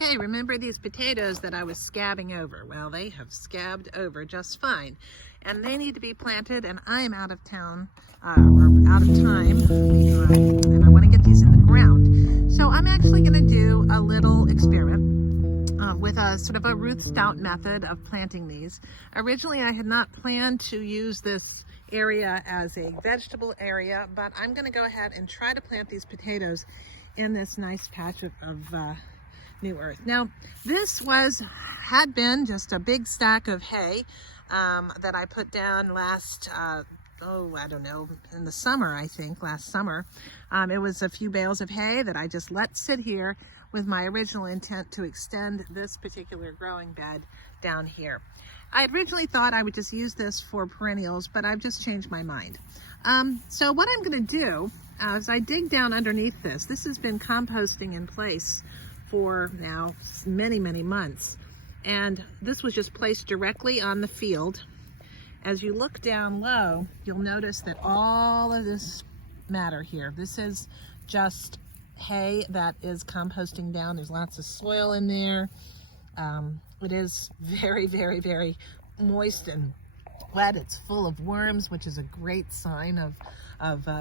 Okay, remember these potatoes that I was scabbing over? Well, they have scabbed over just fine. And they need to be planted, and I am out of town, or out of time, and I want to get these in the ground. So I'm actually going to do a little experiment with a sort of a Ruth Stout method of planting these. Originally, I had not planned to use this area as a vegetable area, but I'm going to go ahead and try to plant these potatoes in this nice patch of new earth. Now, this had been just a big stack of hay that I put down last, I don't know, in the summer, I think, last summer. It was a few bales of hay that I just let sit here with my original intent to extend this particular growing bed down here. I originally thought I would just use this for perennials, but I've just changed my mind. So what I'm going to do is I dig down underneath this. This has been composting in place for now many, many months. And this was just placed directly on the field. As you look down low, you'll notice that all of this matter here, this is just hay that is composting down. There's lots of soil in there. It is very, very, very moist and wet. It's full of worms, which is a great sign of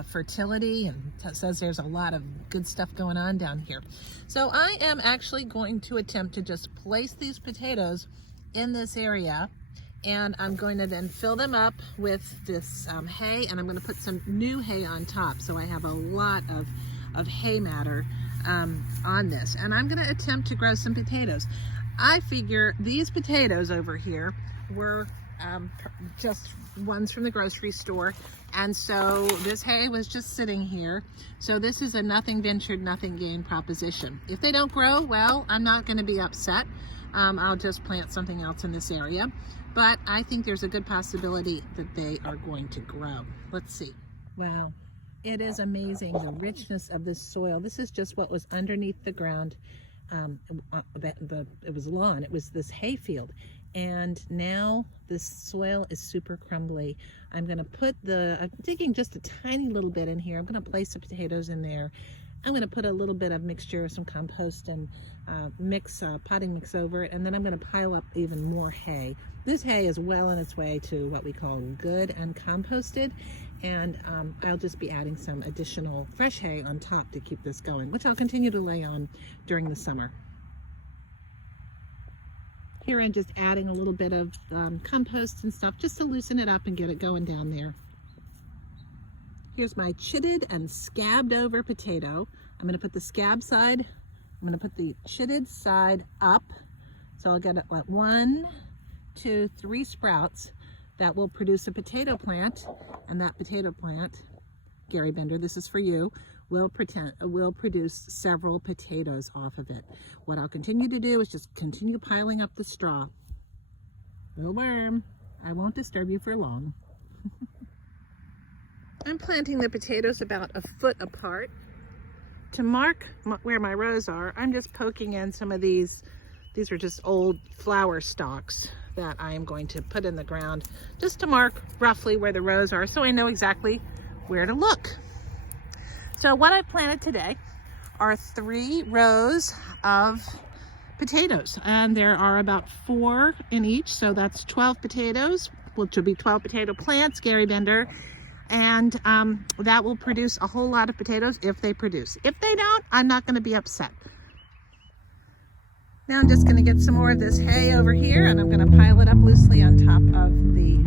fertility, and says there's a lot of good stuff going on down here. So I am actually going to attempt to just place these potatoes in this area, and I'm going to then fill them up with this hay, and I'm going to put some new hay on top. So I have a lot of hay matter on this, and I'm going to attempt to grow some potatoes. I figure these potatoes over here were just ones from the grocery store, and so this hay was just sitting here. So this is a nothing ventured, nothing gained proposition. If they don't grow, well, I'm not going to be upset. I'll just plant something else in this area, but I think there's a good possibility that they are going to grow. Let's see. Wow, it is amazing, the richness of this soil. This is just what was underneath the ground. It was lawn, it was this hay field, and now this soil is super crumbly. I'm digging just a tiny little bit in here. I'm going to place the potatoes in there. I'm going to put a little bit of mixture of some compost and potting mix over it, and then I'm going to pile up even more hay. This hay is well on its way to what we call good and composted, and I'll just be adding some additional fresh hay on top to keep this going, which I'll continue to lay on during the summer. Here I'm just adding a little bit of compost and stuff just to loosen it up and get it going down there. Here's my chitted and scabbed over potato. I'm going to put the scab side, I'm going to put the chitted side up. So I'll get like 1, 2, 3 sprouts that will produce a potato plant, and that potato plant, Gary Bender, this is for you, will produce several potatoes off of it. What I'll continue to do is just continue piling up the straw. Little worm, I won't disturb you for long. I'm planting the potatoes about a foot apart. To mark where my rows are, I'm just poking in some of these. These are just old flower stalks that I am going to put in the ground just to mark roughly where the rows are, so I know exactly where to look. So what I've planted today are 3 rows of potatoes, and there are about 4 in each, so that's 12 potatoes, which will be 12 potato plants, Gary Bender, and that will produce a whole lot of potatoes if they produce. If they don't, I'm not going to be upset. Now I'm just going to get some more of this hay over here, and I'm going to pile it up loosely on top of the